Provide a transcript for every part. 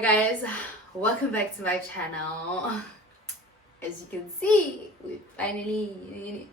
guys, welcome back to my channel. As you can see, we finally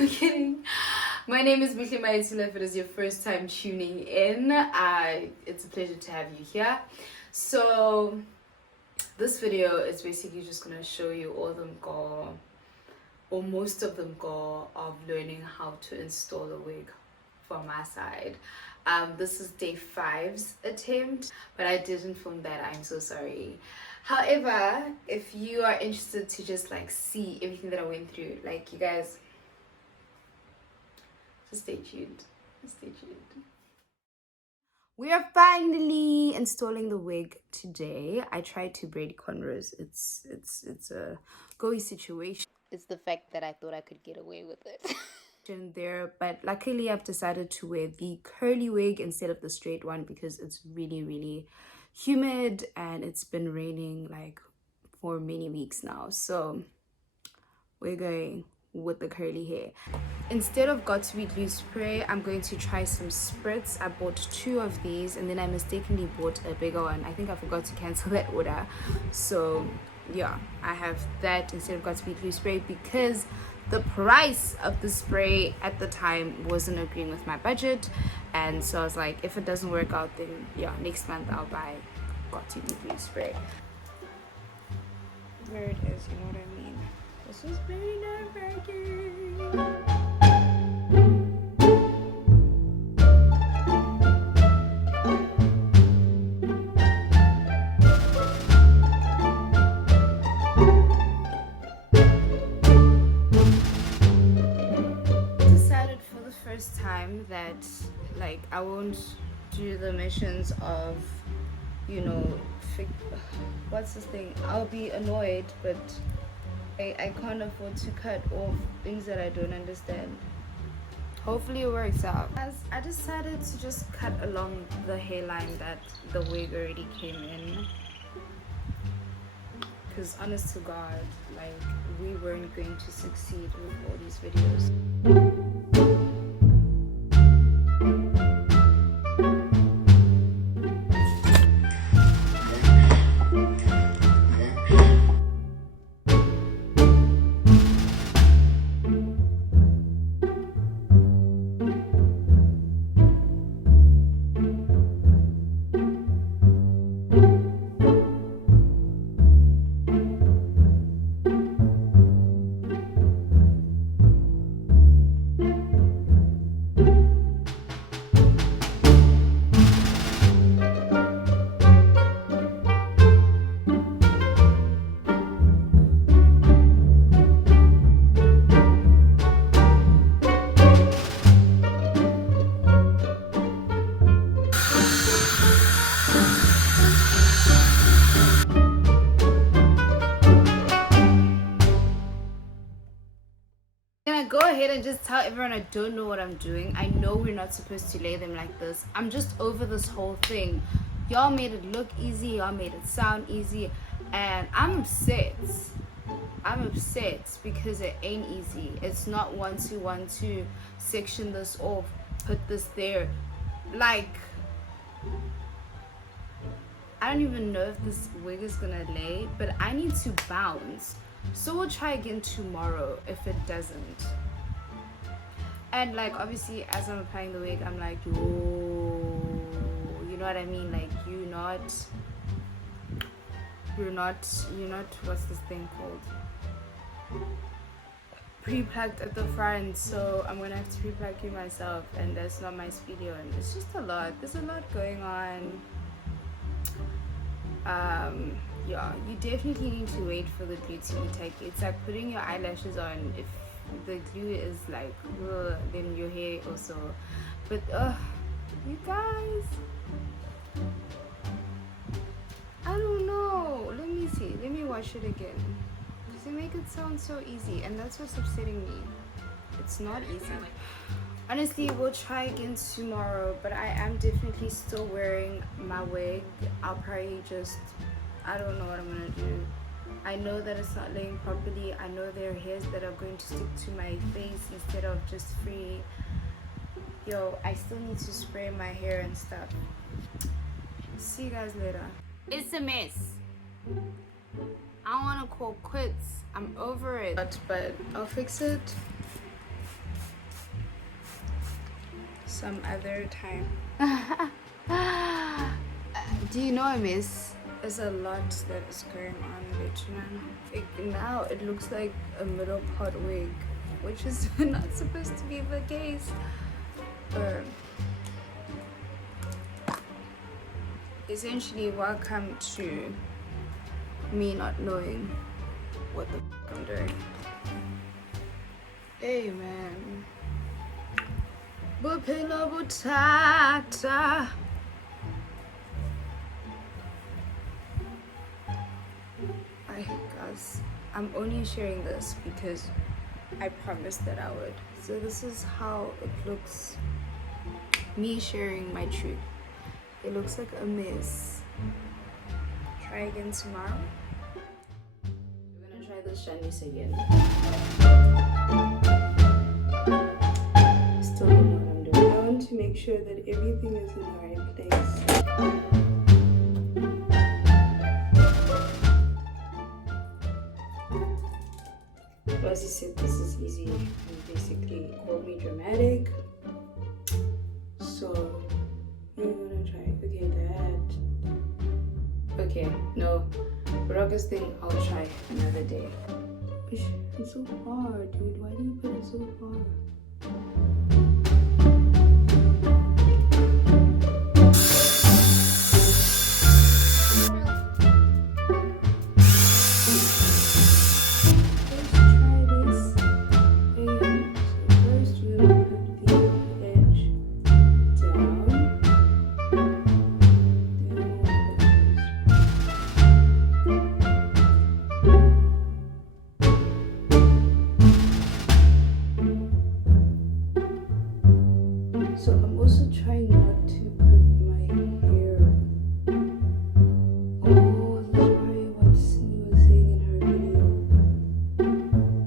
I'm kidding. My name is Buhle Mayatula. If it is your first time tuning in, it's a pleasure to have you here. So this video is basically just going to show you all of them go, or most of them go, of learning how to install a wig from my side. This is day 5's attempt, but I didn't film that. I'm so sorry. However, if you are interested to just like see everything that I went through, like, you guys, just stay tuned. Stay tuned. We are finally installing the wig today. I tried to braid cornrows. It's a go-y situation. It's the fact that I thought I could get away with it. There, but luckily I've decided to wear the curly wig instead of the straight one because it's really humid and it's been raining like for many weeks now, so we're going with the curly hair. Instead of got to be glue spray, I'm going to try some Spritz. I bought 2 of these and then I mistakenly bought a bigger one. I think I forgot to cancel that order, so yeah, I have that instead of got to be glue spray because the price of the spray at the time wasn't agreeing with my budget, and so I was like, if it doesn't work out, then yeah, next month I'll buy got to be glue spray. There it is, you know what I mean? This is very nerve-wracking. Time that like I won't do the missions of, you know, what's this thing, I'll be annoyed, but I can't afford to cut off things that I don't understand. Hopefully it works out. As I decided to just cut along the hairline that the wig already came in, because honest to God, like, we weren't going to succeed with all these videos. Go ahead and just tell everyone I don't know what I'm doing. I know we're not supposed to lay them like this. I'm just over this whole thing. Y'all made it look easy, y'all made it sound easy, and I'm upset. I'm upset because it ain't easy. It's not 1 2 1 2, section this off, put this there. Like, I don't even know if this wig is gonna lay, but I need to bounce. So we'll try again tomorrow if it doesn't. And like, obviously as I'm applying the wig, I'm like, yo, you know what I mean? Like, you're not what's this thing called, pre-plugged at the front, so I'm gonna have to pre-plug you myself, and that's not my speedo, and it's just a lot. There's a lot going on. Yeah, you definitely need to wait for the glue to be tight. It's like putting your eyelashes on. If the glue is like, ugh, then your hair also. But you guys, I don't know. Let me see. Let me watch it again. Because they make it sound so easy, and that's what's upsetting me. It's not easy. Honestly, we'll try again tomorrow, but I am definitely still wearing my wig. I'll probably just, I don't know what I'm gonna do. I know that it's not laying properly. I know there are hairs that are going to stick to my face instead of just free. Yo, I still need to spray my hair and stuff. See you guys later. It's a mess. I want to call quits. I'm over it. But I'll fix it some other time. Do you know a mess? There's a lot that is going on between now. It looks like a middle part wig, which is not supposed to be the case. Essentially, welcome to me not knowing what the f I'm doing. Hey man, Buhle Mayatula. Guys, I'm only sharing this because I promised that I would. So this is how it looks. Me sharing my truth. It looks like a mess. Try again tomorrow. We're gonna try this Shanice again. Still don't know what I'm doing. I want to make sure that everything is in the right place. As he said, this is easy. He basically called me dramatic. So we're gonna try. Okay, that. Okay, no. Rockers thing, I'll try another day. It's so hard, dude. Why do you put it so far? So I'm also trying not to put my hair. Oh, that's probably what Sydney was saying in her video.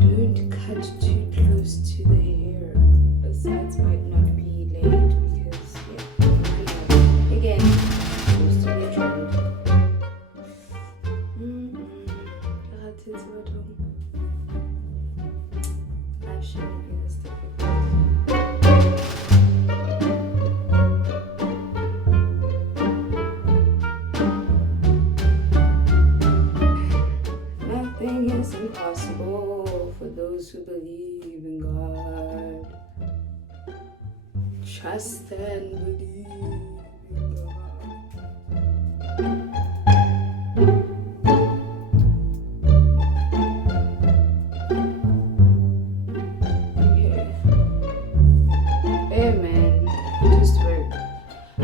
Don't cut too close to the hair. The sides might not be laid because, yeah, again, supposed to be a trend. Life shouldn't be this difficult. Impossible for those who believe in God. Trust and believe in God. Okay. Hey man, just work.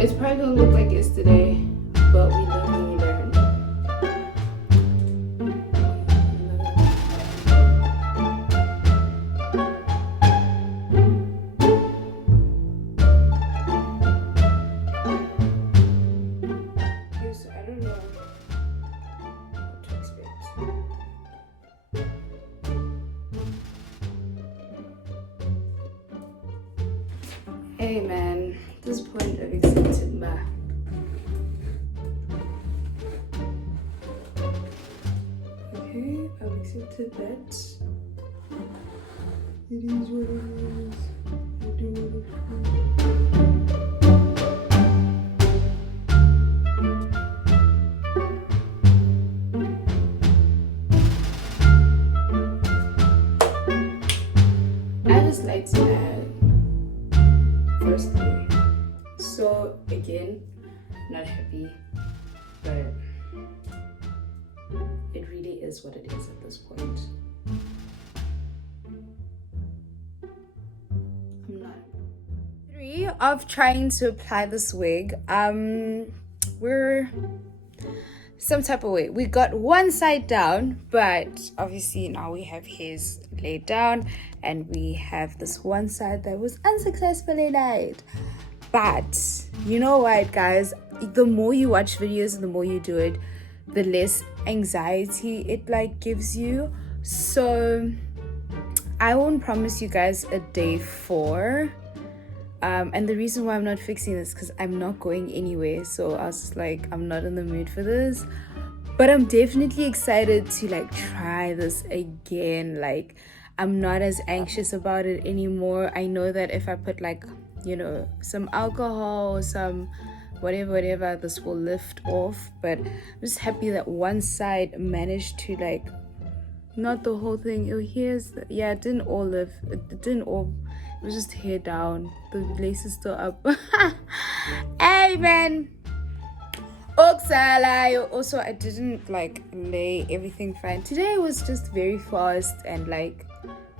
It's probably gonna look like yesterday, but we live and we learn. Hey man, at this point I've accepted my okay, I've accepted that. It is what it is. I do what it is. I just like to add firstly. So again, not happy, but it really is what it is at this point. I'm not. 3 of trying to apply this wig. We're some type of way. We got one side down, but obviously now we have his laid down and we have this one side that was unsuccessfully laid. But you know what, guys, the more you watch videos and the more you do it, the less anxiety it like gives you. So I won't promise you guys a day 4. And the reason why I'm not fixing this because I'm not going anywhere. So I was just like, I'm not in the mood for this. But I'm definitely excited to like try this again. Like, I'm not as anxious about it anymore. I know that if I put like, you know, some alcohol or some whatever, this will lift off. But I'm just happy that one side managed to like, not the whole thing. Oh, here's the, yeah, it didn't all lift. It didn't all, it was just hair down. The lace is still up. Hey man. Also, I didn't like lay everything fine. Today was just very fast and like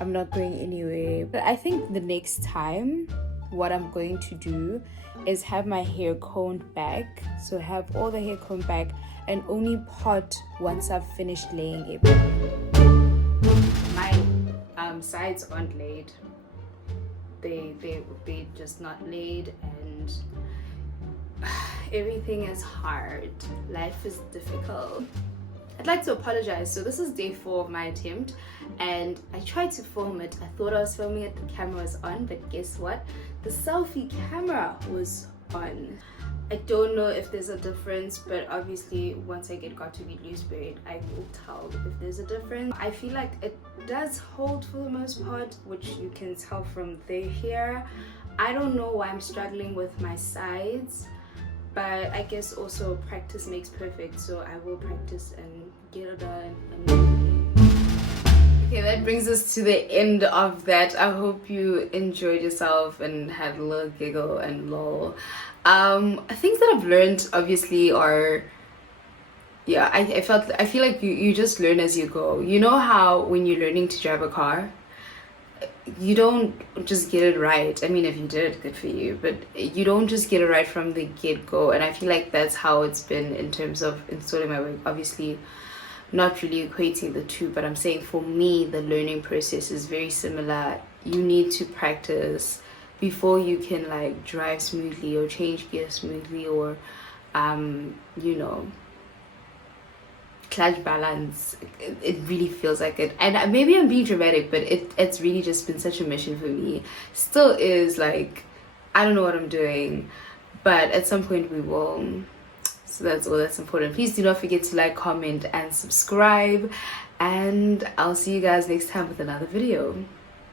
I'm not going anywhere. But I think the next time what I'm going to do is have my hair combed back. So have all the hair combed back and only part once I've finished laying everything. My sides aren't laid. They just not laid, and everything is hard. Life is difficult. I'd like to apologize. So this is day 4 of my attempt and I tried to film it. I thought I was filming it, the camera was on, but guess what? The selfie camera was on. I don't know if there's a difference, but obviously once I got to be loose braid, I will tell if there's a difference. I feel like it does hold for the most part, which you can tell from the hair. I don't know why I'm struggling with my sides, but I guess also practice makes perfect, so I will practice and get it done. Okay, that brings us to the end of that. I hope you enjoyed yourself and had a little giggle and lol. Things that I've learned obviously are, yeah, I feel like you just learn as you go. You know how when you're learning to drive a car, you don't just get it right. I mean, if you did, good for you, but you don't just get it right from the get-go. And I feel like that's how it's been in terms of installing my wig. Obviously not really equating the two, but I'm saying for me the learning process is very similar. You need to practice before you can like drive smoothly or change gear smoothly, or you know, clutch balance. It really feels like it, and maybe I'm being dramatic, but it's really just been such a mission for me. Still is, like, I don't know what I'm doing, but at some point we will. So that's all that's important. Please do not forget to like, comment and subscribe, and I'll see you guys next time with another video.